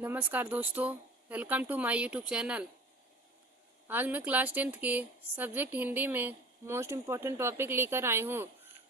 नमस्कार दोस्तों, welcome to my YouTube channel. आज मैं क्लास 10th के सब्जेक्ट हिंदी में मोस्ट इम्पॉर्टेंट टॉपिक लेकर आई हूँ।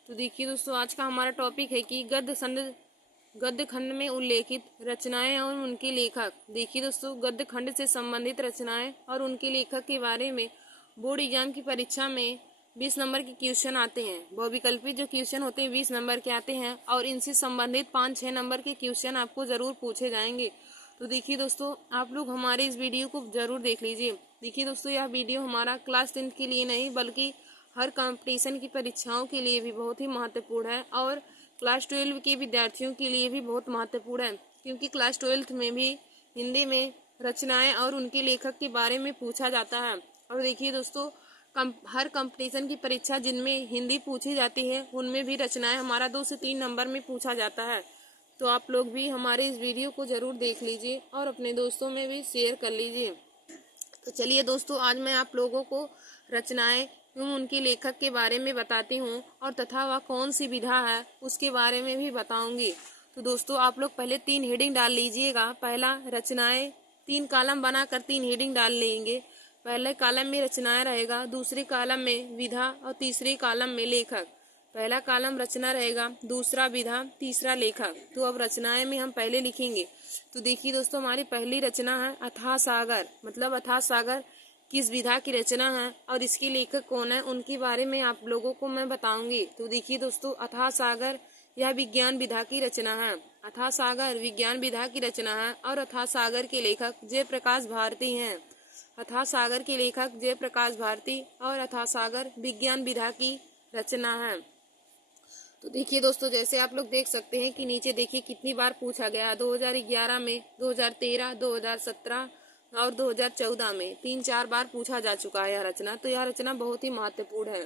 तो देखिए दोस्तों, आज का हमारा टॉपिक है कि गद्य खंड में उल्लेखित रचनाएं और उनके लेखक। देखिए दोस्तों, गद्य खंड से संबंधित रचनाएं और उनके लेखक के बारे में बोर्ड एग्जाम की परीक्षा में 20 नंबर के क्वेश्चन आते हैं। बहुविकल्पी जो क्वेश्चन होते हैं 20 नंबर के आते हैं और इनसे संबंधित 5-6 नंबर के क्वेश्चन आपको ज़रूर पूछे जाएंगे। तो देखिए दोस्तों, आप लोग हमारे इस वीडियो को ज़रूर देख लीजिए। देखिए दोस्तों, यह वीडियो हमारा क्लास 10th के लिए नहीं बल्कि हर कंपटीशन की परीक्षाओं के लिए भी बहुत ही महत्वपूर्ण है और क्लास 12 के विद्यार्थियों के लिए भी बहुत महत्वपूर्ण है, क्योंकि क्लास 12th में भी हिंदी में रचनाएं और उनके लेखक के बारे में पूछा जाता है। और देखिए दोस्तों, हर कंपटीशन की परीक्षा जिनमें हिंदी पूछी जाती है उनमें भी रचनाएं हमारा 2 से 3 नंबर में पूछा जाता है। तो आप लोग भी हमारे इस वीडियो को ज़रूर देख लीजिए और अपने दोस्तों में भी शेयर कर लीजिए। तो चलिए दोस्तों, आज मैं आप लोगों को रचनाएं एवं उनके लेखक के बारे में बताती हूँ और तथा वह कौन सी विधा है उसके बारे में भी बताऊंगी। तो दोस्तों, आप लोग पहले 3 हेडिंग डाल लीजिएगा। पहला रचनाएं, 3 कॉलम बनाकर 3 हेडिंग डाल लेंगे। पहले कॉलम में रचनाएं रहेगा, दूसरे कॉलम में विधा और तीसरे कॉलम में लेखक। पहला कॉलम रचना रहेगा, दूसरा विधा, तीसरा लेखक। तो अब रचनाएं में हम पहले लिखेंगे। तो देखिए दोस्तों, हमारी पहली रचना है अथाह सागर। मतलब अथाह सागर किस विधा की रचना है और इसके लेखक कौन है उनके बारे में आप लोगों को मैं बताऊंगी। तो देखिए दोस्तों, अथाह सागर यह विज्ञान विधा की रचना है। अथाह सागर विज्ञान विधा की रचना है और अथाह सागर के लेखक जयप्रकाश भारती हैं। अथाह सागर के लेखक जयप्रकाश भारती और अथाह सागर विज्ञान विधा की रचना है। तो देखिए दोस्तों, जैसे आप लोग देख सकते हैं कि नीचे देखिए कितनी बार पूछा गया। 2011 में, 2013, 2017 और 2014 में 3-4 बार पूछा जा चुका है यह रचना। तो यह रचना बहुत ही महत्वपूर्ण है।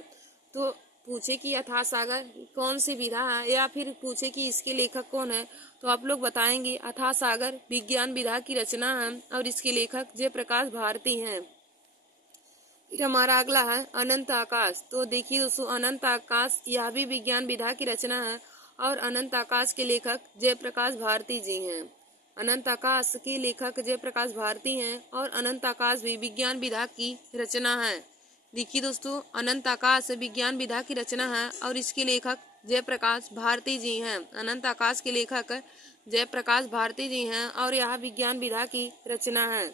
तो पूछे कि अथाह सागर कौन सी विधा है या फिर पूछे कि इसके लेखक कौन है, तो आप लोग बताएंगे अथाह सागर विज्ञान विधा की रचना है और इसके लेखक जयप्रकाश भारती हैं। फिर हमारा अगला है अनंत आकाश। तो देखिए दोस्तों, अनंत आकाश यह भी विज्ञान विधा की रचना है और अनंत आकाश के लेखक जयप्रकाश भारती जी हैं। अनंत आकाश के लेखक जयप्रकाश भारती हैं और अनंत आकाश भी विज्ञान विधा की रचना है। देखिए दोस्तों, अनंत आकाश विज्ञान विधा की रचना है और इसके लेखक जयप्रकाश भारती जी हैं। अनंत आकाश के लेखक जयप्रकाश भारती जी हैं और यह विज्ञान विधा की रचना है।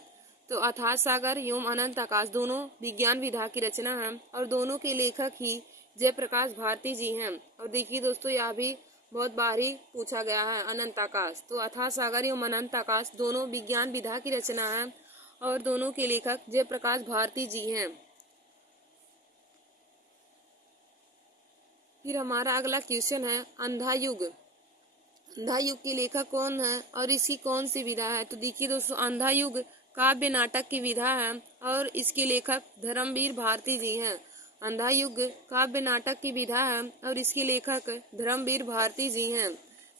तो अथाह सागर एवं अनंत आकाश दोनों विज्ञान विधा की रचना है और दोनों के लेखक ही जयप्रकाश भारती जी हैं। और देखिए दोस्तों, यह भी बहुत बार ही पूछा गया है अनंत आकाश। तो अथाह सागर एवं अनंत आकाश दोनों विज्ञान विधा की रचना है और दोनों के लेखक जयप्रकाश भारती जी हैं। फिर हमारा अगला क्वेश्चन है अंधा युग। अंधा युग के लेखक कौन है और इसकी कौन सी विधा है। तो देखिए दोस्तों, अंधा युग काव्य नाटक की विधा है और इसके लेखक धर्मवीर भारती जी हैं। अंधा युग काव्य नाटक की विधा है और इसके लेखक धर्मवीर भारती जी हैं।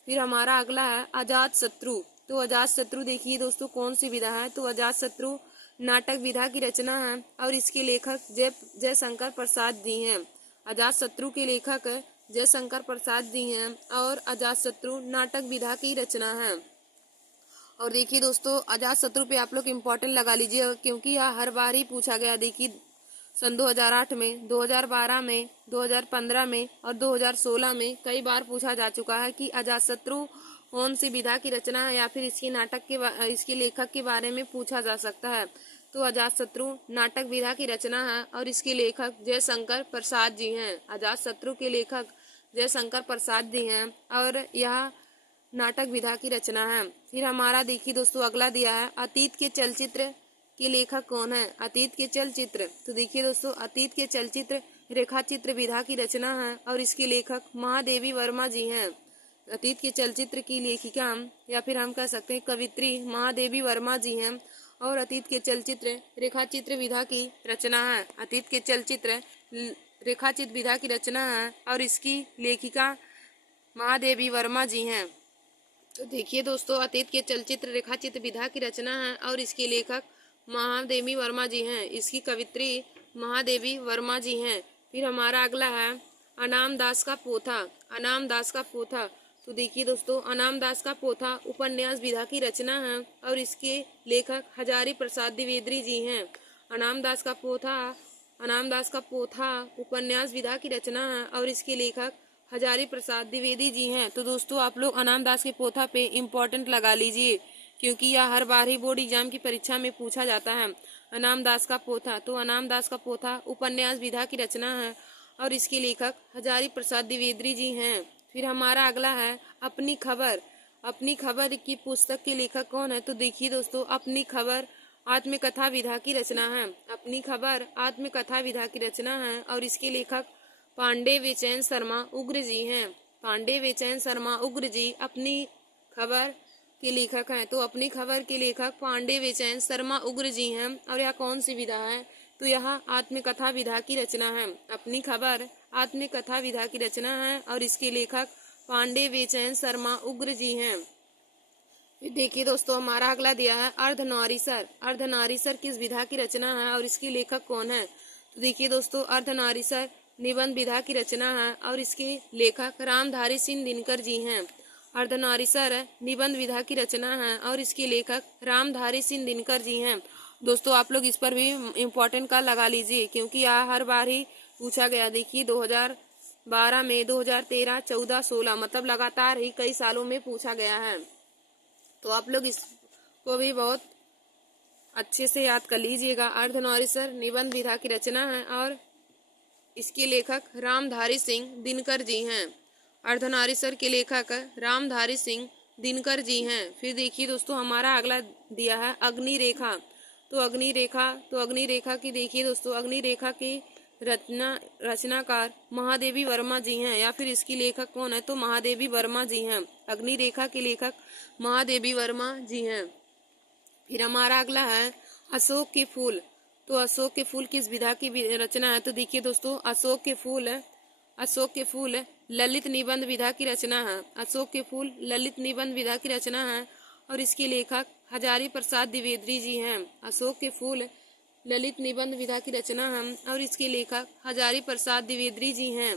फिर हमारा अगला है अजात शत्रु। तो अजात शत्रु देखिए दोस्तों कौन सी विधा है। तो अजात शत्रु नाटक विधा की रचना है और इसके लेखक जयशंकर प्रसाद जी हैं। अजात शत्रु के लेखक जयशंकर प्रसाद जी हैं और अजात शत्रु नाटक विधा की रचना है। और देखिए दोस्तों, अजात शत्रु पे आप लोग इम्पोर्टेंट लगा लीजिए, क्योंकि यह हर बार ही पूछा गया। देखिए सन 2008 में, 2012 में, 2015 में और 2016 में कई बार पूछा जा चुका है कि अजात शत्रु कौन सी विधा की रचना है या फिर इसके लेखक के बारे में पूछा जा सकता है। तो अजात शत्रु नाटक विधा की रचना है और इसके लेखक जयशंकर प्रसाद जी हैं। अजात शत्रु के लेखक जयशंकर प्रसाद जी हैं और यह नाटक विधा की रचना है। फिर हमारा देखिए दोस्तों अगला दिया है अतीत के चलचित्र के लेखक कौन है। अतीत के चलचित्र, तो देखिए दोस्तों, अतीत के चलचित्र रेखाचित्र विधा की रचना है और इसके लेखक महादेवी वर्मा जी हैं। अतीत के चलचित्र की लेखिका या फिर हम कह सकते हैं कवित्री महादेवी वर्मा जी हैं और अतीत के चलचित्र रेखाचित्र विधा की रचना है। अतीत के चलचित्र रेखाचित्र विधा की रचना है और इसकी लेखिका महादेवी वर्मा जी हैं। तो देखिए दोस्तों, अतीत के चलचित्र रेखाचित्र विधा की रचना है और इसके लेखक महादेवी वर्मा जी हैं। इसकी कवित्री महादेवी वर्मा जी हैं। फिर हमारा अगला है अनाम दास का पोथा। अनाम दास का पोथा, तो देखिए दोस्तों, अनामदास का पोथा उपन्यास विधा की रचना है और इसके लेखक हजारी प्रसाद द्विवेदी जी हैं। अनामदास का पोथा उपन्यास विधा की रचना है और इसके लेखक हजारी प्रसाद द्विवेदी जी हैं। तो दोस्तों, आप लोग अनामदास के पोथा पे इम्पोर्टेंट लगा लीजिए, क्योंकि यह हर बार ही बोर्ड एग्जाम की परीक्षा में पूछा जाता है। अनामदास का पोथा, तो अनामदास का पोथा उपन्यास विधा की रचना है और इसके लेखक हजारी प्रसाद द्विवेदी जी हैं। फिर हमारा अगला है अपनी खबर। अपनी खबर की पुस्तक के लेखक कौन है? तो देखिए दोस्तों, अपनी खबर आत्मकथा विधा की रचना है। अपनी खबर आत्मकथा विधा की रचना है और इसके लेखक पांडे बेचैन शर्मा उग्र जी हैं। पांडे बेचैन शर्मा उग्र जी अपनी खबर के लेखक हैं। तो अपनी खबर के लेखक पांडे बेचैन शर्मा उग्र जी हैं और यह कौन सी विधा है? तो यह आत्मकथा विधा की रचना है। अपनी खबर आत्मकथा विधा की रचना है और इसके लेखक पांडे बेचैन शर्मा उग्र जी हैं। देखिए दोस्तों, हमारा अगला दिया है अर्धनारीसर। अर्धनारीसर किस विधा की रचना है और इसके लेखक कौन है? तो देखिए दोस्तों, अर्धनारीसर निबंध विधा की रचना है और इसके लेखक रामधारी सिंह दिनकर जी हैं। अर्धनारीसर निबंध विधा की रचना है और इसके लेखक रामधारी सिंह दिनकर जी हैं। दोस्तों, आप लोग इस पर भी इम्पोर्टेंट का लगा लीजिए, क्योंकि यह हर बार ही पूछा गया। देखिए 2012 में, 2013, 14, 16 मतलब लगातार ही कई सालों में पूछा गया है। तो आप लोग इसको भी बहुत अच्छे से याद कर लीजिएगा। अर्धनारीसर निबंध विधा की रचना है और इसके लेखक रामधारी सिंह दिनकर जी हैं। अर्धनारीसर के लेखक रामधारी सिंह दिनकर जी हैं। फिर देखिए दोस्तों, हमारा अगला दिया है अग्निरेखा। तो अग्निरेखा की देखिए दोस्तों, अग्निरेखा की रचनाकार महादेवी वर्मा जी हैं, या फिर इसकी लेखक कौन है? तो महादेवी वर्मा जी हैं। अग्निरेखा के लेखक महादेवी वर्मा जी हैं। फिर हमारा अगला है अशोक के फूल। तो अशोक के फूल किस विधा की रचना है? तो देखिए दोस्तों, अशोक के फूल ललित निबंध विधा की रचना है। अशोक के फूल ललित निबंध विधा की रचना है और इसके लेखक हजारी प्रसाद द्विवेदी जी हैं। अशोक के फूल ललित निबंध विधा की रचना है और इसके लेखक हजारी प्रसाद द्विवेदी जी हैं।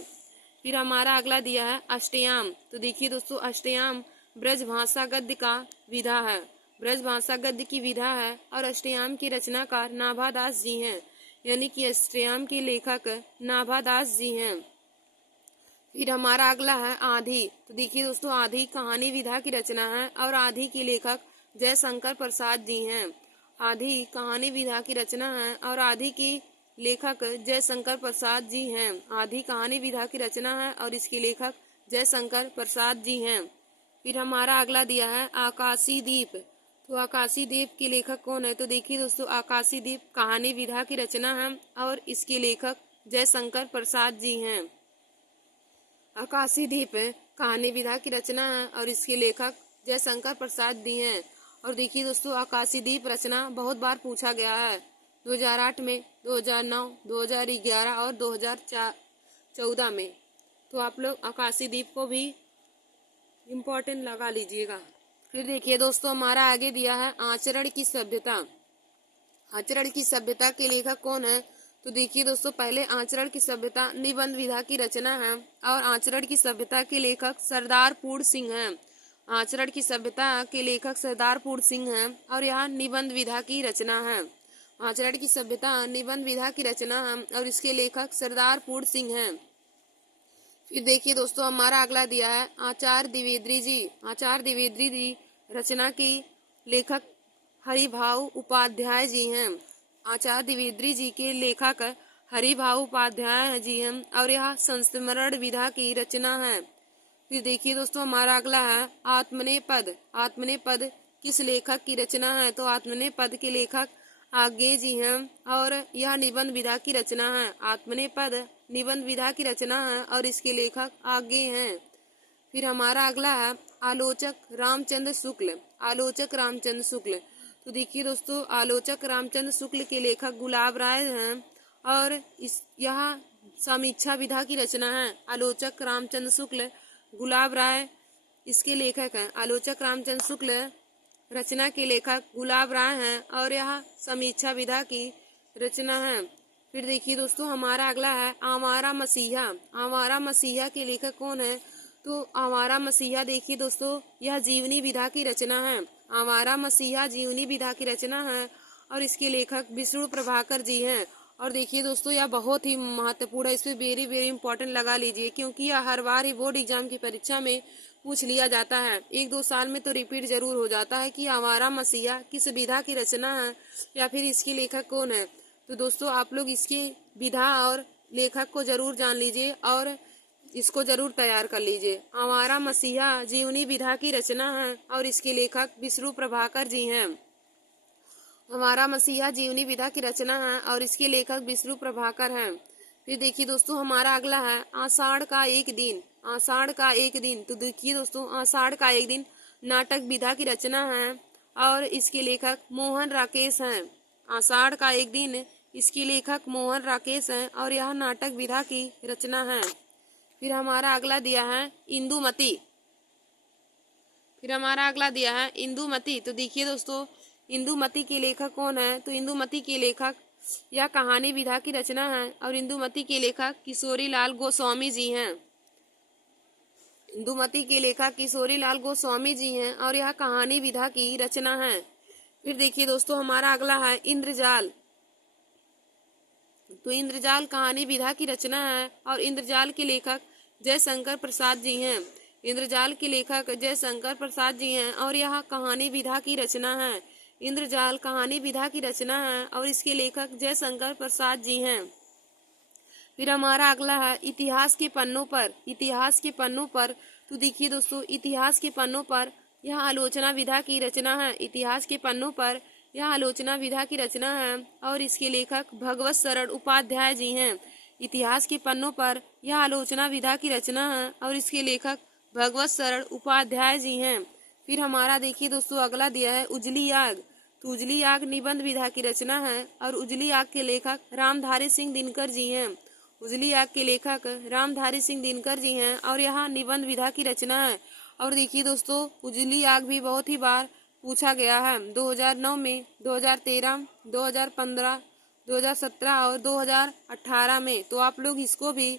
फिर हमारा अगला दिया है अष्टयाम। तो देखिए दोस्तों, अष्टयाम ब्रजभाषा गद्य का विधा है। ब्रजभाषा गद्य की विधा है और अष्टयाम के रचनाकार नाभादास जी हैं, यानी कि अष्टयाम के लेखक नाभादास जी हैं। फिर हमारा अगला है आधी। तो देखिए दोस्तों, आधी कहानी विधा की रचना है और आधी के लेखक जयशंकर प्रसाद जी हैं। आधी कहानी विधा की रचना है और आधी की लेखक जयशंकर प्रसाद जी हैं। आधी कहानी विधा की रचना है और इसके लेखक जयशंकर प्रसाद जी हैं। फिर हमारा अगला दिया है आकाशी दीप। तो आकाशी दीप के लेखक कौन है? तो देखिए दोस्तों, आकाशी दीप कहानी विधा की रचना है और इसके लेखक जयशंकर प्रसाद जी हैं। आकाशी दीप कहानी विधा की रचना है और इसके लेखक जयशंकर प्रसाद जी हैं। और देखिए दोस्तों, आकाशी दीप रचना बहुत बार पूछा गया है। 2008 में, 2009, 2011 और 2014 में। तो आप लोग आकाशी दीप को भी इम्पोर्टेंट लगा लीजिएगा। फिर देखिए दोस्तों, हमारा आगे दिया है आचरण की सभ्यता। आचरण की सभ्यता के लेखक कौन है? तो देखिए दोस्तों, पहले आचरण की सभ्यता निबंध विधा की रचना है और आचरण की सभ्यता के लेखक सरदार पूर्ण सिंह हैं। आचरण की सभ्यता के लेखक सरदार पूर्ण सिंह हैं और यह निबंध विधा की रचना है। आचरण की सभ्यता निबंध विधा की रचना है और इसके लेखक सरदार पूर्ण सिंह हैं। फिर देखिए दोस्तों, हमारा अगला दिया है आचार्य द्विवेदी जी। आचार्य द्विवेदी जी रचना की लेखक हरिभाऊ उपाध्याय जी हैं। आचार्य द्विवेदी जी के लेखक हरिभाऊ उपाध्याय जी हैं और यह संस्मरण विधा की रचना है। फिर देखिए दोस्तों, हमारा अगला है आत्मनेय पद। आत्मनेय पद किस लेखक की रचना है? तो आत्मनेय पद के लेखक आज्ञे जी हैं और यह निबंध विधा की रचना है। आत्मनेय पद निबंध विधा की रचना है और इसके लेखक आज्ञे हैं। फिर हमारा अगला है आलोचक रामचंद्र शुक्ल। आलोचक रामचंद्र शुक्ल। तो देखिए दोस्तों, आलोचक रामचंद्र शुक्ल के लेखक गुलाब राय हैं और यह समीक्षा विधा की रचना है। आलोचक रामचंद्र शुक्ल गुलाब राय इसके लेखक हैं। आलोचक रामचंद्र शुक्ल रचना के लेखक गुलाब राय हैं और यह समीक्षा विधा की रचना है। फिर देखिए दोस्तों, हमारा अगला है आवारा मसीहा। आवारा मसीहा के लेखक कौन है? तो आवारा मसीहा देखिए दोस्तों, यह जीवनी विधा की रचना है। आवारा मसीहा जीवनी विधा की रचना है और इसके लेखक विष्णु प्रभाकर जी हैं। और देखिए दोस्तों, यह बहुत ही महत्वपूर्ण है, इसमें वेरी वेरी इंपॉर्टेंट लगा लीजिए, क्योंकि यह हर बार ही बोर्ड एग्जाम की परीक्षा में पूछ लिया जाता है। 1-2 साल में तो रिपीट जरूर हो जाता है कि आवारा मसीहा किस विधा की रचना है या फिर इसके लेखक कौन है। तो दोस्तों, आप लोग इसकी विधा और लेखक को जरूर जान लीजिए और इसको जरूर तैयार कर लीजिए। आवारा मसीहा जीवनी विधा की रचना है और इसके लेखक विष्णु प्रभाकर जी हैं। हमारा मसीहा जीवनी विधा की रचना है और इसके लेखक विष्णु प्रभाकर हैं। फिर देखिए दोस्तों, हमारा अगला है आषाढ़ का एक दिन। आषाढ़ का एक दिन, तो देखिए दोस्तों, आषाढ़ का एक दिन नाटक विधा की रचना है और इसके लेखक मोहन राकेश हैं। आषाढ़ का एक दिन, इसके लेखक मोहन राकेश हैं और यह नाटक विधा की रचना है। फिर हमारा अगला दिया है इंदुमती। फिर हमारा अगला दिया है इंदुमती। तो देखिए दोस्तों, इंदुमती के लेखक कौन है? तो इंदुमती के लेखक यह कहानी विधा की रचना है और इंदुमती के लेखक किशोरी लाल गोस्वामी जी हैं। इंदुमती के लेखक किशोरी लाल गोस्वामी जी हैं और यह कहानी विधा की रचना है। फिर देखिए दोस्तों, हमारा अगला है इंद्रजाल। तो इंद्रजाल कहानी विधा की रचना है और इंद्रजाल के लेखक जयशंकर प्रसाद जी हैं। इंद्रजाल के लेखक जयशंकर प्रसाद जी हैं और यह कहानी विधा की रचना है। इंद्रजाल कहानी विधा की रचना है और इसके लेखक जयशंकर प्रसाद जी हैं। फिर हमारा अगला है इतिहास के पन्नों पर। इतिहास के पन्नों पर, तो देखिए दोस्तों, इतिहास के पन्नों पर यह आलोचना विधा की रचना है। इतिहास के पन्नों पर यह आलोचना विधा की रचना है और इसके लेखक भगवत शरण उपाध्याय जी हैं। इतिहास के पन्नों पर यह आलोचना विधा की रचना है और इसके लेखक भगवत शरण उपाध्याय जी हैं। फिर हमारा देखिए दोस्तों, अगला दिया है उजली आग। तो उजली आग निबंध विधा की रचना है और उजली आग के लेखक रामधारी सिंह दिनकर जी हैं। उजली आग के लेखक रामधारी सिंह दिनकर जी हैं और यह निबंध विधा की रचना है। और देखिए दोस्तों, उजली आग भी बहुत ही बार पूछा गया है। 2009 में, 2013, 2015, 2017 और 2018 में। तो आप लोग इसको भी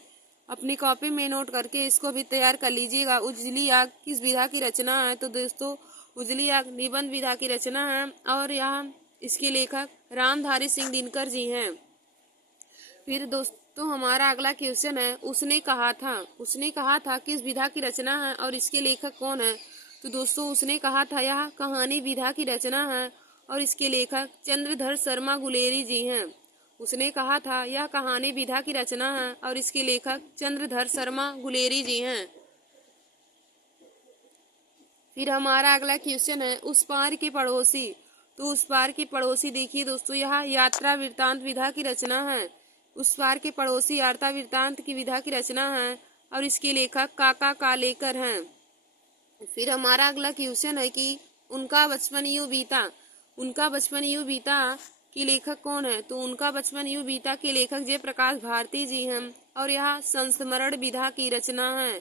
अपनी कॉपी में नोट करके इसको भी तैयार कर लीजिएगा। उजली आग किस विधा की रचना है? तो दोस्तों, उजली आग निबंध विधा की रचना है और यहाँ इसके लेखक रामधारी सिंह दिनकर जी हैं। फिर दोस्तों, हमारा अगला क्वेश्चन है उसने कहा था। उसने कहा था किस विधा की रचना है और इसके लेखक कौन है? तो दोस्तों, उसने कहा था यह कहानी विधा की रचना है और इसके लेखक चंद्रधर शर्मा गुलेरी जी हैं। उसने कहा था यह कहानी विधा की रचना है और इसके लेखक चंद्रधर शर्मा गुलेरी जी हैं। फिर हमारा अगला क्वेश्चन है उस पार के पड़ोसी। तो उस पार के पड़ोसी, देखिए दोस्तों, यह यात्रा वृत्तांत विधा की रचना है। उस पार के पड़ोसी यात्रा वृत्तांत की विधा की रचना है और इसके लेखक काका कालेकर हैं। फिर हमारा अगला क्वेश्चन है कि उनका बचपन यूं बीता। उनका बचपन यूं बीता के लेखक कौन है? तो उनका बचपन यूं बीता के लेखक जयप्रकाश भारती जी हैं और यह संस्मरण विधा की रचना है।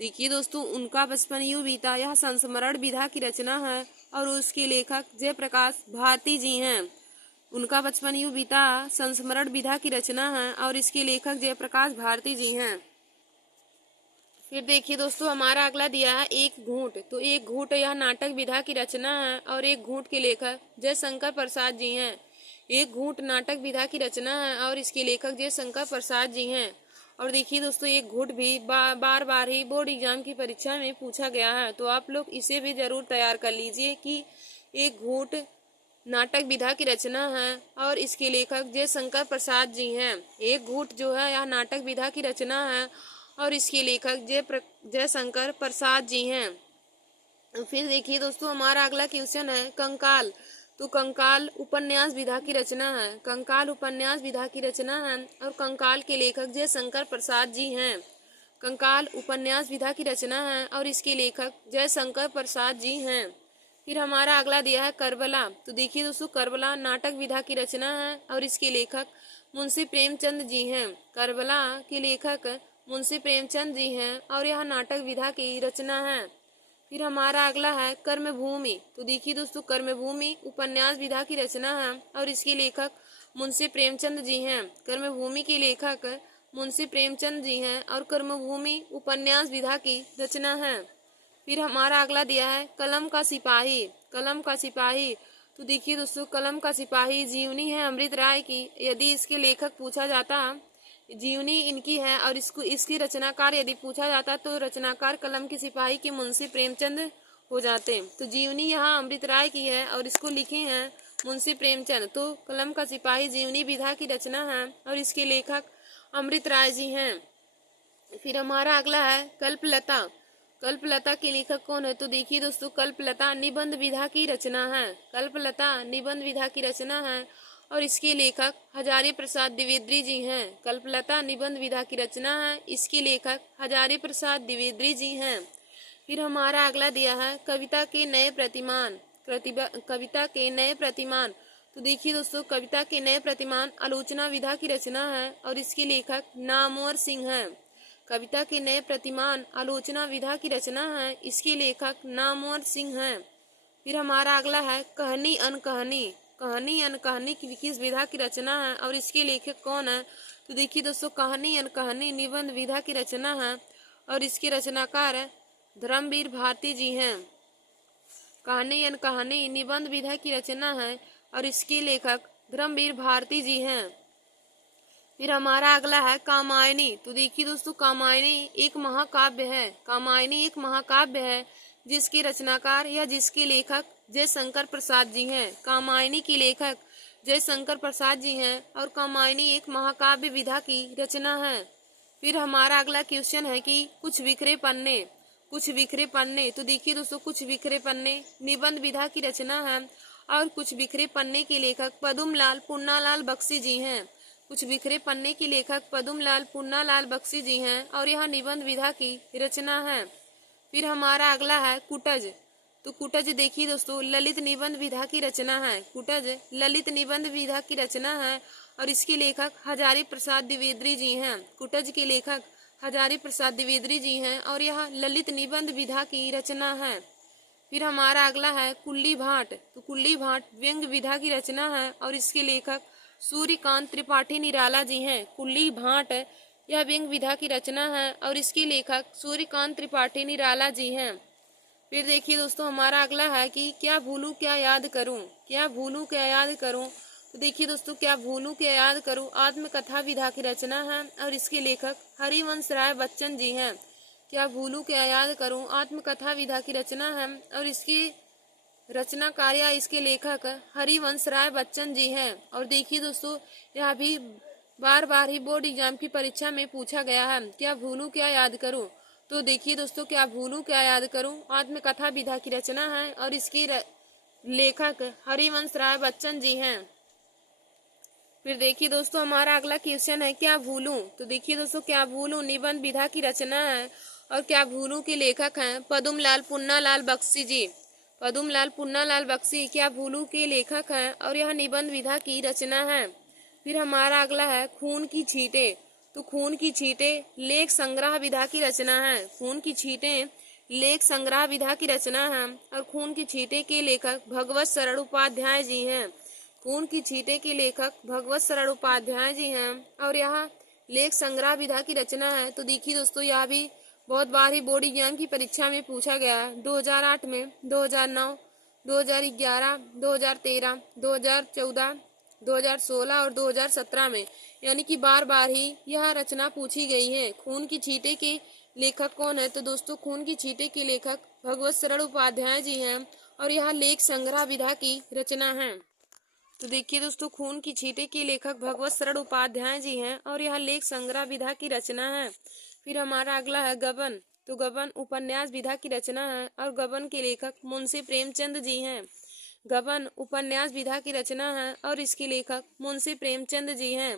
देखिए दोस्तों, उनका बचपन यूं बीता यह संस्मरण विधा की रचना है और उसके लेखक जयप्रकाश भारती जी हैं। उनका बचपन यूं बीता संस्मरण विधा की रचना है और इसके लेखक जयप्रकाश भारती जी हैं। फिर देखिए दोस्तों, हमारा अगला दिया है एक घूंट। तो एक घूंट यह नाटक विधा की रचना है और एक घूंट के लेखक जयशंकर प्रसाद जी हैं। एक घूंट नाटक विधा की रचना है और इसके लेखक जयशंकर प्रसाद जी हैं। और देखिए दोस्तों, एक घूंट भी बार बार ही बोर्ड एग्जाम की परीक्षा में पूछा गया है, तो आप लोग इसे भी जरूर तैयार कर लीजिए कि एक घूंट नाटक विधा की रचना है और इसके लेखक जयशंकर प्रसाद जी हैं। एक घूंट जो है यह नाटक विधा की रचना है और इसके लेखक जयशंकर प्रसाद जी हैं। फिर देखिए दोस्तों, हमारा अगला क्वेश्चन है कंकाल। तो कंकाल उपन्यास विधा की रचना है। कंकाल उपन्यास विधा की रचना है और कंकाल के लेखक जयशंकर प्रसाद जी हैं। कंकाल उपन्यास विधा की रचना है और इसके लेखक जयशंकर प्रसाद जी हैं। फिर हमारा अगला दिया है करबला। तो देखिए दोस्तों, करबला नाटक विधा की रचना है और इसके लेखक मुंशी प्रेमचंद जी हैं। करबला के लेखक मुंशी प्रेमचंद जी हैं और यह नाटक विधा की रचना है। फिर हमारा अगला है कर्मभूमि। तो देखिए दोस्तों, कर्मभूमि उपन्यास विधा की रचना है और इसके लेखक मुंशी प्रेमचंद जी हैं। कर्मभूमि के लेखक मुंशी प्रेमचंद जी हैं और कर्मभूमि उपन्यास विधा की रचना है। फिर हमारा अगला दिया है कलम का सिपाही। कलम का सिपाही, तो देखिए दोस्तों, कलम का सिपाही जीवनी है अमृत राय की। यदि इसके लेखक पूछा जाता, जीवनी इनकी है और इसकी रचनाकार यदि पूछा जाता तो रचनाकार कलम के सिपाही के मुंशी प्रेमचंद हो जाते। तो जीवनी यहाँ अमृत राय की है और इसको लिखे हैं मुंशी प्रेमचंद। तो कलम का सिपाही जीवनी विधा की रचना है और इसके लेखक अमृत राय जी हैं। फिर हमारा अगला है कल्पलता। कल्पलता के लेखक कौन है? तो देखिए दोस्तों, कल्पलता निबंध विधा की रचना है। कल्पलता निबंध विधा की रचना है और इसके लेखक हजारी प्रसाद द्विवेदी जी हैं। कल्पलता निबंध विधा की रचना है, इसके लेखक हजारी प्रसाद द्विवेदी जी हैं। फिर हमारा अगला दिया है कविता के नए प्रतिमान। कविता के नए प्रतिमान, तो देखिए दोस्तों, कविता के नए प्रतिमान आलोचना विधा की रचना है और इसके लेखक नामवर सिंह हैं। कविता के नए प्रतिमान आलोचना विधा की रचना है, इसके लेखक नामवर सिंह हैं। फिर हमारा अगला है कहानी अनकहानी। कहानी अनकहानी की किस विधा की रचना है और इसके लेखक कौन है? तो देखिए दोस्तों, कहानी अनकहानी निबंध विधा की रचना है और इसके रचनाकार धर्मवीर भारती जी हैं। कहानी अनकहानी निबंध विधा की रचना है और इसके लेखक धर्मवीर भारती जी हैं। फिर हमारा अगला है कामायनी। तो देखिए दोस्तों, कामायनी एक महाकाव्य है। कामायनी एक महाकाव्य है जिसके रचनाकार या जिसके लेखक जयशंकर प्रसाद जी हैं। कामायनी के लेखक जयशंकर प्रसाद जी हैं और कामायनी एक महाकाव्य विधा की रचना है। फिर हमारा अगला क्वेश्चन है कि कुछ बिखरे पन्ने। कुछ बिखरे पन्ने, तो देखिए दोस्तों, कुछ बिखरे पन्ने निबंध विधा की रचना है और कुछ बिखरे पन्ने के लेखक पदुमलाल पुन्नालाल बख्शी जी हैं। कुछ बिखरे पन्ने के लेखक पदुमलाल पुन्नालाल बख्शी जी हैं और यह निबंध विधा की रचना है। फिर हमारा अगला है कुटज। तो कुटज देखिए दोस्तों, ललित निबंध विधा की रचना है। कुटज ललित निबंध विधा की रचना है और इसके लेखक हजारी प्रसाद द्विवेदी जी हैं। कुटज के लेखक हजारी प्रसाद द्विवेदी जी हैं और यह ललित निबंध विधा की रचना है। फिर हमारा अगला है कुल्ली भाट। तो कुल्ली भाट व्यंग्य विधा की रचना है और इसके लेखक सूर्यकांत त्रिपाठी निराला जी हैं। कुल्ली भाट यह व्यंग्य विधा की रचना है और इसके लेखक सूर्यकांत त्रिपाठी निराला जी हैं। फिर देखिए दोस्तों, हमारा अगला है कि क्या भूलूं क्या याद करूं। क्या भूलूं क्या याद करूं, तो देखिए दोस्तों, क्या भूलूं क्या याद करूं आत्मकथा विधा की रचना है और इसके लेखक हरिवंश राय बच्चन जी हैं। क्या भूलूं क्या याद करूं आत्मकथा विधा की रचना है और इसकी रचनाकार या इसके लेखक हरिवंश राय बच्चन जी हैं। और देखिए दोस्तों, यह भी बार बार ही बोर्ड एग्जाम की परीक्षा में पूछा गया है, क्या भूलूं क्या याद करूं। तो देखिए दोस्तों, क्या भूलूं क्या याद करूं आत्मकथा विधा की रचना है और इसकी लेखक हरिवंश राय बच्चन जी हैं। फिर देखिए दोस्तों, हमारा अगला क्वेश्चन है क्या भूलूं। तो देखिए दोस्तों, क्या भूलूं निबंध विधा की रचना है और क्या भूलूं के लेखक हैं पदुमलाल पुन्नालाल बख्शी जी। पदुमलाल पुन्नालाल बख्शी क्या भूलूं के लेखक हैं और यह निबंध विधा की रचना है। फिर हमारा अगला है खून की छींटे। तो खून की छींटे लेख संग्रह विधा की रचना है। खून की छींटे लेख संग्रह विधा की रचना है और खून की छींटे के लेखक भगवत शरण उपाध्याय जी हैं। खून की छींटे के लेखक भगवत शरण उपाध्याय जी हैं और यह लेख संग्रह विधा की रचना है। तो देखिए दोस्तों, यह भी बहुत बार ही बोर्ड एग्जाम की परीक्षा में पूछा गया है। 2008 में, 2009, 2011, 2013, 2014, 2016 और 2017 में, यानी कि बार बार ही यह रचना पूछी गई है। खून की छींटे के लेखक कौन है? तो दोस्तों, खून की छींटे के लेखक भगवत शरण उपाध्याय जी हैं और यह लेख संग्रह विधा की रचना है। तो देखिए दोस्तों, खून की छींटे के लेखक भगवत शरण उपाध्याय जी हैं और यह लेख संग्रह विधा की रचना है। फिर हमारा अगला है गबन। तो गबन उपन्यास विधा की रचना है और गबन के लेखक मुंशी प्रेमचंद जी हैं। गबन उपन्यास विधा की रचना है और इसके लेखक मुंशी प्रेमचंद जी हैं।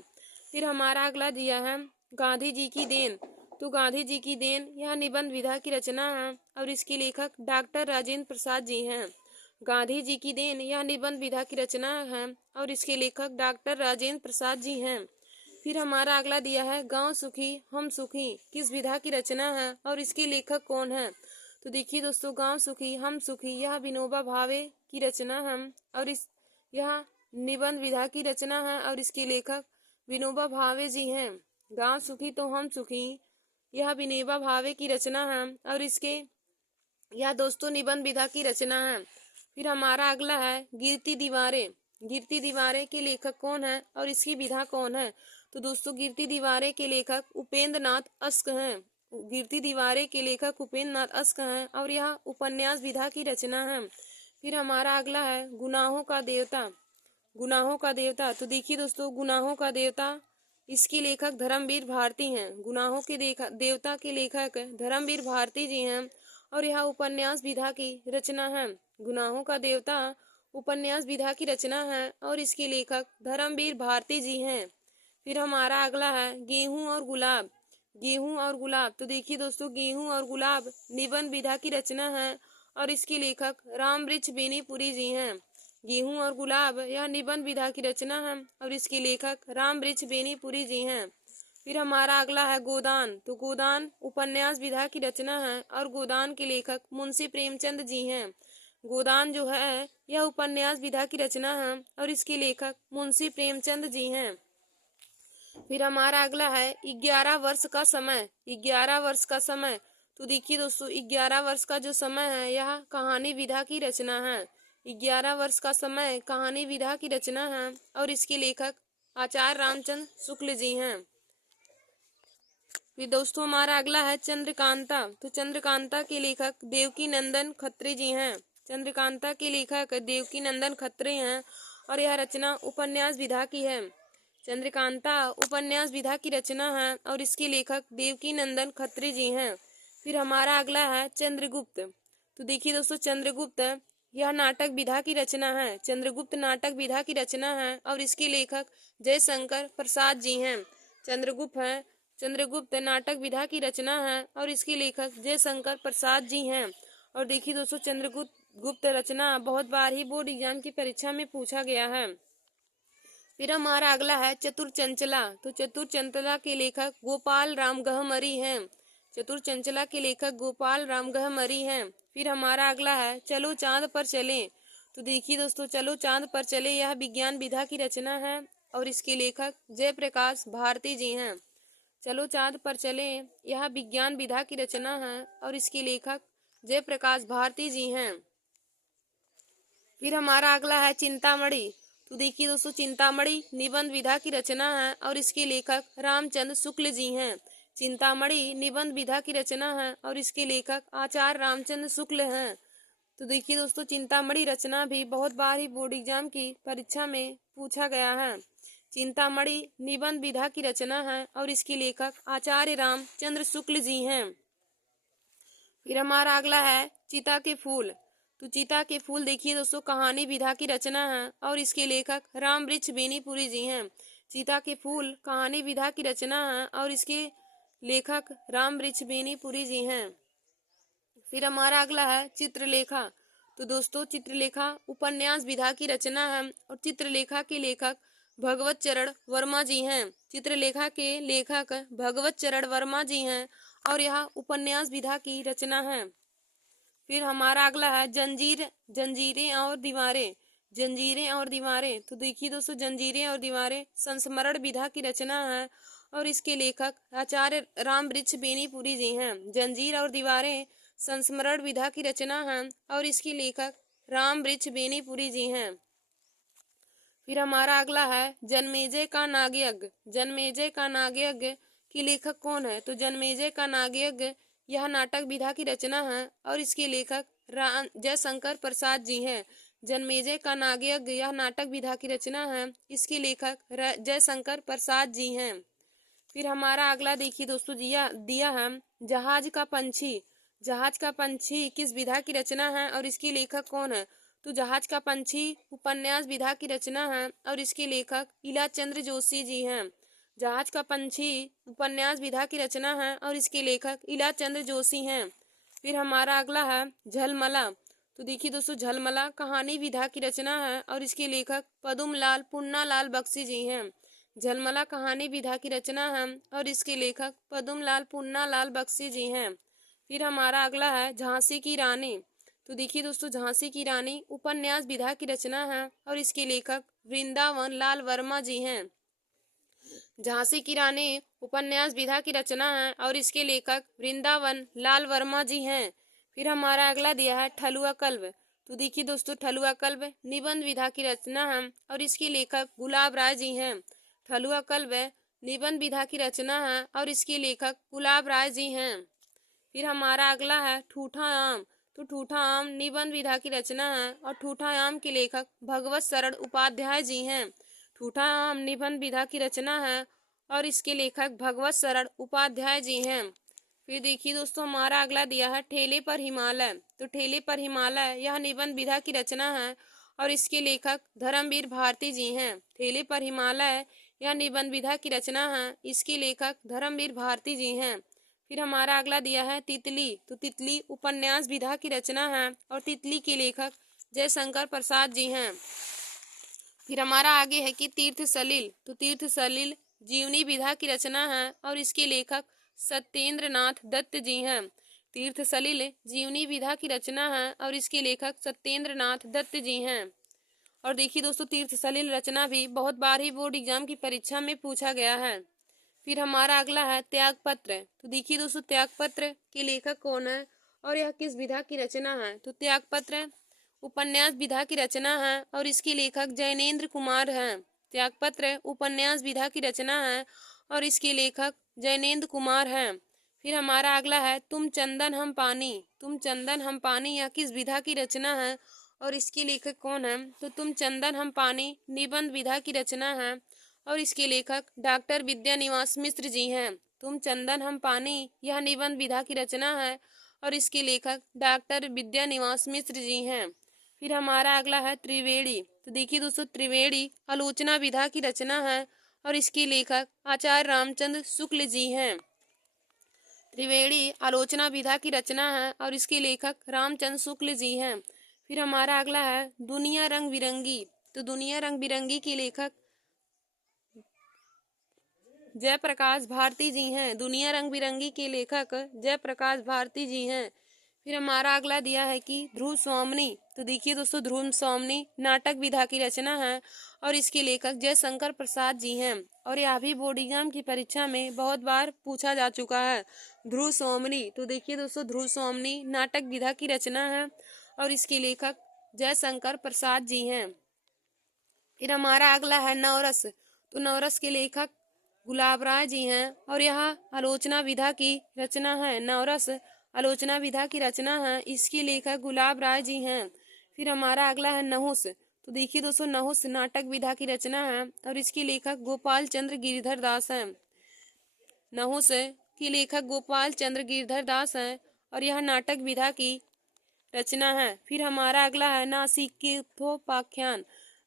फिर हमारा अगला दिया है गांधी जी की देन। तो गांधी जी की देन यह निबंध विधा की रचना है और इसके लेखक डॉक्टर राजेंद्र प्रसाद जी हैं। गांधी जी की देन यह निबंध विधा की रचना है और इसके लेखक डॉक्टर राजेंद्र प्रसाद जी हैं। फिर हमारा अगला दिया है गांव सुखी हम सुखी किस विधा की रचना है और इसके लेखक कौन है। तो देखिए दोस्तों, गांव सुखी हम सुखी यह विनोबा भावे की रचना है और यह निबंध विधा की रचना है और इसके लेखक विनोबा भावे जी हैं। गांव सुखी तो हम सुखी, यह विनोबा भावे की रचना है और इसके यह दोस्तों निबंध विधा की रचना है। फिर हमारा अगला है गिरती दीवारें। गिरती दीवारें के लेखक कौन है और इसकी विधा कौन है? तो दोस्तों गिरती दीवारें के लेखक उपेंद्र नाथ अस्क हैं। गिरती दीवारें के लेखक उपेंद्र नाथ अस्क हैं और यह उपन्यास विधा की रचना है। फिर हमारा अगला है गुनाहों का देवता। गुनाहों का देवता, तो देखिए दोस्तों गुनाहों का देवता इसके लेखक धर्मवीर भारती हैं। गुनाहों के देवता के लेखक धर्मवीर भारती जी हैं और यह उपन्यास विधा की रचना है। गुनाहों का देवता उपन्यास विधा की रचना है और इसके लेखक धर्मवीर भारती जी हैं। फिर हमारा अगला है गेहूं और गुलाब। गेहूं और गुलाब, तो देखिए दोस्तों गेहूं और गुलाब निबंध विधा की रचना है और इसके लेखक रामवृक्ष बेनीपुरी जी हैं। गेहूं और गुलाब यह निबंध विधा की रचना है और इसके लेखक रामवृक्ष बेनीपुरी जी हैं। फिर हमारा अगला है गोदान। तो गोदान उपन्यास विधा की रचना है और गोदान के लेखक मुंशी प्रेमचंद जी हैं। गोदान जो है यह उपन्यास विधा की रचना है और इसके लेखक मुंशी प्रेमचंद जी हैं। फिर हमारा अगला है 11 वर्ष का समय। 11 वर्ष का समय, तो देखिए दोस्तों 11 वर्ष का जो समय है यह कहानी विधा की रचना है। 11 वर्ष का समय कहानी विधा की रचना है और इसके लेखक आचार्य रामचंद्र शुक्ल जी हैं। फिर दोस्तों हमारा अगला है चंद्रकांता। तो चंद्रकांता के लेखक देवकी नंदन खत्री जी हैं। चंद्रकांता के लेखक देवकी नंदन खत्री हैं और यह रचना उपन्यास विधा की है। चंद्रकांता उपन्यास विधा की रचना है और इसके लेखक देवकी नंदन खत्री जी हैं। फिर हमारा अगला है चंद्रगुप्त। तो देखिए दोस्तों चंद्रगुप्त यह नाटक विधा की रचना है। चंद्रगुप्त नाटक विधा की रचना है और इसके लेखक जयशंकर प्रसाद जी हैं। चंद्रगुप्त नाटक विधा की रचना है और इसके लेखक जयशंकर प्रसाद जी हैं। और देखिए दोस्तों चंद्रगुप्त रचना बहुत बार ही बोर्ड एग्जाम की परीक्षा में पूछा गया है। फिर हमारा अगला है चतुर चंचला। तो चतुर चंचला के लेखक गोपाल राम गहमरी हैं। चतुर चंचला के लेखक गोपाल राम गहमरी हैं। फिर हमारा अगला है चलो चांद पर चले। तो देखिए दोस्तों चलो चांद पर चले यह विज्ञान विधा की रचना है और इसके लेखक जयप्रकाश भारती जी हैं। चलो चांद पर चले यह विज्ञान विधा की रचना है और इसके लेखक जयप्रकाश भारती जी हैं। फिर हमारा अगला है चिंतामणि। तो देखिए दोस्तों चिंतामणि निबंध विधा की रचना है और इसके लेखक रामचंद्र शुक्ल जी हैं। चिंतामणि निबंध विधा की रचना है और इसके लेखक आचार्य रामचंद्र शुक्ल हैं। तो देखिए दोस्तों चिंतामणि रचना भी बहुत बार ही बोर्ड एग्जाम की परीक्षा में पूछा गया है। चिंतामणि निबंध विधा की रचना है और इसके लेखक आचार्य रामचंद्र शुक्ल जी हैं। फिर हमारा अगला है चिता के फूल। तो चिता के फूल देखिए दोस्तों कहानी विधा की रचना है और इसके लेखक रामवृक्ष बेनीपुरी जी हैं। चिता के फूल कहानी विधा की रचना है और इसके लेखक रामवृक्ष बेनीपुरी जी हैं। फिर हमारा अगला है चित्रलेखा। तो दोस्तों चित्रलेखा उपन्यास विधा की रचना है और चित्रलेखा के लेखक भगवत चरण वर्मा जी हैं। चित्रलेखा के लेखक भगवत चरण वर्मा जी हैं और यह उपन्यास विधा की रचना है। फिर हमारा अगला है जंजीरें और दीवारें। जंजीरें और दीवारें, तो देखिए दोस्तों जंजीरें और दीवारें संस्मरण विधा की रचना है और इसके लेखक आचार्य रामवृक्ष बेनीपुरी जी हैं। जंजीर और दीवारें संस्मरण विधा की रचना है और इसके लेखक रामवृक्ष बेनीपुरी जी हैं। फिर हमारा अगला है जन्मेजय का नागयज्ञ। जन्मेजय का नागयज्ञ की लेखक कौन है? तो जन्मेजय का नागयज्ञ यह नाटक विधा की रचना है और इसके लेखक जयशंकर प्रसाद जी हैं। जन्मेजय का नागयज्ञ यह नाटक विधा की रचना है, इसके लेखक जयशंकर प्रसाद जी हैं। फिर हमारा अगला देखिए दोस्तों दिया है जहाज का पंछी। जहाज का पंछी किस विधा की रचना है और इसके लेखक कौन है? तो जहाज का पंछी उपन्यास विधा की रचना है और इसके लेखक इलाचंद्र जोशी जी हैं। जहाज का पंछी उपन्यास विधा की रचना है और इसके लेखक इलाचंद्र जोशी हैं। फिर हमारा अगला है झलमला। तो देखिए दोस्तों झलमला कहानी विधा की रचना है और इसके लेखक पदुमलाल पुन्नालाल बख्शी जी हैं। झलमला कहानी विधा की रचना है और इसके लेखक पदुमलाल पुन्नालाल बख्शी जी हैं। फिर हमारा अगला है झांसी की रानी। तो देखिए दोस्तों झांसी की रानी उपन्यास विधा की रचना है और इसके लेखक वृंदावन लाल वर्मा जी हैं। झांसी की रानी उपन्यास विधा की रचना है और इसके लेखक वृंदावन लाल वर्मा जी हैं। फिर हमारा अगला दिया है ठलुआ कल्ब। तो देखिए दोस्तों, ठलुआ कल्ब निबंध विधा की रचना है और इसके लेखक गुलाब राय जी हैं। ठलुआ कल्ब निबंध विधा की रचना है और इसके लेखक गुलाब राय जी हैं। फिर हमारा अगला है ठूठा आम। तो ठूठा आम निबंध विधा की रचना है और ठूठा आम के लेखक भगवत शरण उपाध्याय जी हैं। ठूठा आम निबंध विधा की रचना है और इसके लेखक भगवत शरण उपाध्याय जी हैं। फिर देखिए दोस्तों, हमारा अगला दिया है ठेले पर हिमालय। तो ठेले पर हिमालय यह निबंध विधा की रचना है और इसके लेखक धर्मवीर भारती जी हैं। ठेले पर हिमालय यह निबंध विधा की रचना है, इसके लेखक धर्मवीर भारती जी हैं। फिर हमारा अगला दिया है तितली। तो तितली उपन्यास विधा की रचना है और तितली के लेखक जयशंकर प्रसाद जी हैं। फिर हमारा आगे है कि तीर्थ सलिल। तो तीर्थ सलिल जीवनी विधा की रचना है और इसके लेखक सत्येंद्र नाथ दत्त जी हैं। तीर्थ सलिल जीवनी विधा की रचना है और इसके लेखक सत्येंद्र नाथ दत्त जी हैं। और देखिए दोस्तों, तीर्थ सलिल रचना भी बहुत बार ही बोर्ड एग्जाम की परीक्षा में पूछा गया है। फिर हमारा अगला है त्याग पत्र। तो देखिए दोस्तों, त्याग पत्र के लेखक कौन है और यह किस विधा की रचना है। तो त्याग पत्र उपन्यास विधा की रचना है और इसके लेखक जैनेन्द्र कुमार हैं। त्यागपत्र उपन्यास विधा की रचना है और इसके लेखक जैनेन्द्र कुमार हैं। फिर हमारा अगला है तुम चंदन हम पानी। तुम चंदन हम पानी यह किस विधा की रचना है और इसके लेखक कौन है। तो तुम चंदन हम पानी निबंध विधा की रचना है और इसके लेखक डॉक्टर विद्यानिवास मिश्र जी हैं। तुम चंदन हम पानी यह निबंध विधा की रचना है और इसके लेखक डॉक्टर विद्यानिवास मिश्र जी हैं। फिर हमारा अगला है त्रिवेणी। तो देखिए दोस्तों, त्रिवेणी आलोचना विधा की रचना है और इसके लेखक आचार्य रामचंद्र शुक्ल जी हैं। त्रिवेणी आलोचना विधा की रचना है और इसके लेखक रामचंद्र शुक्ल जी हैं। फिर हमारा अगला है दुनिया रंग बिरंगी। तो दुनिया रंग बिरंगी के लेखक जयप्रकाश भारती जी हैं। दुनिया रंग बिरंगी के लेखक जयप्रकाश भारती जी हैं। फिर हमारा अगला दिया है कि ध्रुव स्वामिनी। तो देखिए दोस्तों, ध्रुव स्वामिनी नाटक विधा की रचना है और इसके लेखक जयशंकर प्रसाद जी हैं। और यह भी बोर्ड एग्जाम की परीक्षा में बहुत बार पूछा जा चुका है, ध्रुव स्वामिनी। तो देखिए दोस्तों, ध्रुव स्वामिनी नाटक विधा की रचना है और इसके लेखक जयशंकर प्रसाद जी हैं। फिर हमारा अगला है नवरस। तो नवरस के लेखक गुलाब राय जी हैं और यह आलोचना विधा की रचना है। नवरस आलोचना विधा की रचना है, इसके लेखक गुलाब राय जी हैं। फिर हमारा अगला है नहुस। तो देखिए दोस्तों, नहुस नाटक विधा की रचना है और इसके लेखक गोपाल चंद्र गिरधर दास हैं। नहुस के लेखक गोपाल चंद्र गिरधर दास हैं और यह नाटक विधा की रचना है। फिर हमारा अगला है नासिकेतोपाख्यान।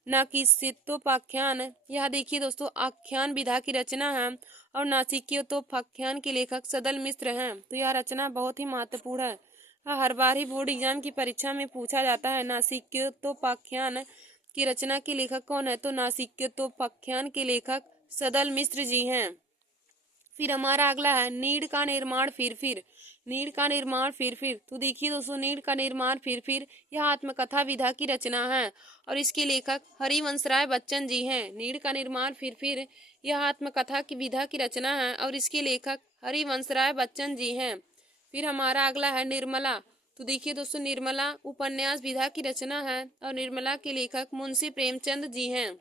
नासिकेतोपाख्यान यह देखिए दोस्तों आख्यान विधा की रचना है और नासिकेतोपाख्यान के लेखक सदल मिश्र हैं। तो यह रचना बहुत ही महत्वपूर्ण है, हर बार ही बोर्ड एग्जाम की परीक्षा में पूछा जाता है। नासिकेतोपाख्यान की रचना के लेखक कौन है। तो नासिकेतोपाख्यान के लेखक सदल मिश्र जी हैं। फिर हमारा अगला है नीड़ का निर्माण फिर। नीड़ का निर्माण फिर। तो देखिए दोस्तों, नीड़ का निर्माण फिर यह आत्मकथा विधा की रचना है और इसके लेखक हरिवंश राय बच्चन जी हैं। नीड़ का निर्माण फिर यह आत्मकथा की विधा की रचना है और इसके लेखक हरिवंश राय बच्चन जी हैं। फिर हमारा अगला है निर्मला। तो देखिए दोस्तों, निर्मला उपन्यास विधा की रचना है और निर्मला के लेखक मुंशी प्रेमचंद जी हैं।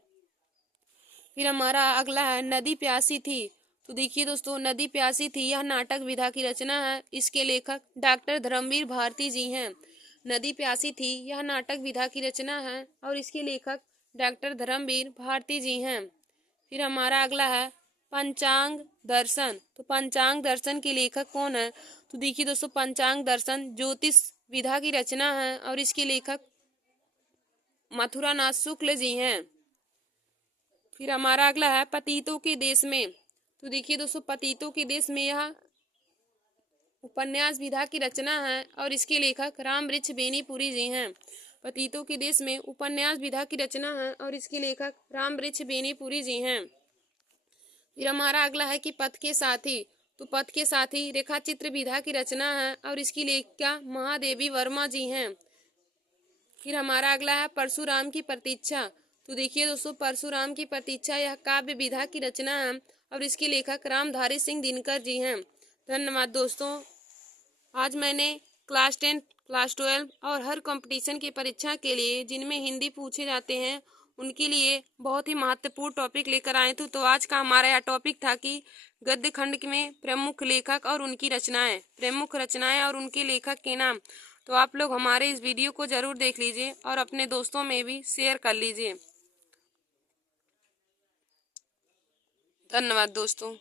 फिर हमारा अगला है नदी प्यासी थी। तो देखिए दोस्तों, नदी प्यासी थी यह नाटक विधा की रचना है, इसके लेखक डॉक्टर धर्मवीर भारती जी हैं। नदी प्यासी थी यह नाटक विधा की रचना है और इसके लेखक डॉक्टर धर्मवीर भारती जी हैं। फिर हमारा अगला है पंचांग दर्शन। तो पंचांग दर्शन के लेखक कौन है। तो देखिए दोस्तों, पंचांग दर्शन ज्योतिष विधा की रचना है और इसके लेखक मथुरानाथ शुक्ल जी हैं। फिर हमारा अगला है पतितों के देश में। तो देखिए दोस्तों, पतितों के देश में यह उपन्यास विधा की रचना है और इसके लेखक रामवृक्ष बेनीपुरी जी हैं। पतितों के देश में उपन्यास विधा की रचना है और इसके लेखक रामवृक्ष बेनीपुरी जी हैं। फिर हमारा अगला है कि पथ के साथी। तो पथ के साथी रेखा चित्र विधा की रचना है और इसकी लेखिका महादेवी वर्मा जी हैं। फिर हमारा अगला है परशुराम की प्रतीक्षा। तो देखिए दोस्तों, परशुराम की प्रतीक्षा यह काव्य विधा की रचना है और इसके लेखक रामधारी सिंह दिनकर जी हैं। धन्यवाद दोस्तों। आज मैंने क्लास 10, क्लास 12 और हर कंपटीशन की परीक्षा के लिए जिनमें हिंदी पूछे जाते हैं उनके लिए बहुत ही महत्वपूर्ण टॉपिक लेकर आए थे। तो आज का हमारा यह टॉपिक था कि गद्य खंड में प्रमुख लेखक और उनकी रचनाएं, प्रमुख रचनाएं और उनके लेखक के नाम। तो आप लोग हमारे इस वीडियो को जरूर देख लीजिए और अपने दोस्तों में भी शेयर कर लीजिए। धन्यवाद दोस्तों।